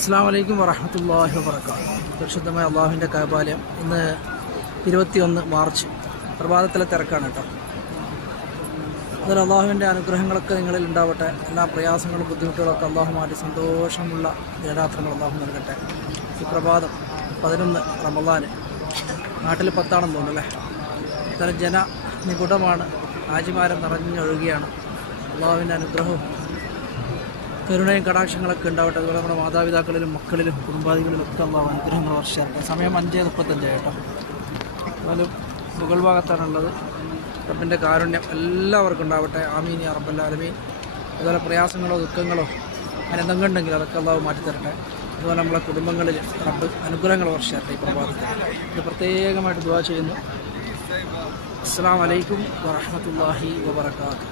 അസ്സലാമു അലൈക്കും വറഹ്മത്തുള്ളാഹി വബറകാതുഹു. പരിശുദ്ധമായ അള്ളാഹുവിൻ്റെ കാബാലയം ഇന്ന് 21 മാർച്ച് പ്രഭാതത്തിലെ തിരക്കാണ് കേട്ടോ. അതിൽ അള്ളാഹുവിൻ്റെ അനുഗ്രഹങ്ങളൊക്കെ നിങ്ങളിൽ ഉണ്ടാവട്ടെ. എല്ലാ പ്രയാസങ്ങളും ബുദ്ധിമുട്ടുകളൊക്കെ അള്ളാഹു മാറ്റി സന്തോഷമുള്ള ദിനരാത്രങ്ങൾ അള്ളാഹു നൽകട്ടെ. ഈ പ്രഭാതം 11 റമളാൻ, നാട്ടിൽ 10 ആണെന്ന് തോന്നുന്നല്ലേ. ഇത്തരം ജനനികുടമാണ്, ഹാജിമാരെ നിറഞ്ഞൊഴുകിയാണ്. അള്ളാഹുവിൻ്റെ അനുഗ്രഹവും കരുണയും കടാക്ഷങ്ങളൊക്കെ ഉണ്ടാവട്ടെ. അതുപോലെ നമ്മുടെ മാതാപിതാക്കളിലും മക്കളിലും കുടുംബാദികളിലും ഒക്കെ അള്ളാഹു അനുഗ്രഹങ്ങൾ വർഷിക്കട്ടെ. സമയം 5:35 കേട്ടോ. എന്നാലും മുകൾ ഭാഗത്താണുള്ളത്. റബ്ബിൻ്റെ കാരുണ്യം എല്ലാവർക്കും ഉണ്ടാവട്ടെ. ആമീൻ യാ റബ്ബൽ ആലമീൻ. അതുപോലെ പ്രയാസങ്ങളോ ദുഃഖങ്ങളോ അങ്ങനെ എന്തെങ്കിലും ഉണ്ടെങ്കിൽ അതൊക്കെ അള്ളാഹു മാറ്റിത്തരട്ടെ. അതുപോലെ നമ്മളെ കുടുംബങ്ങളിൽ റബ്ബ് അനുഗ്രഹങ്ങൾ വർഷിക്കട്ടെ. ഈ പ്രഭാതത്തിൽ ഇത് പ്രത്യേകമായിട്ട് ദുആ ചെയ്യുന്നു. അസ്സലാമു അലൈക്കും വറഹ്മത്തുള്ളാഹി വബറകാതുഹു.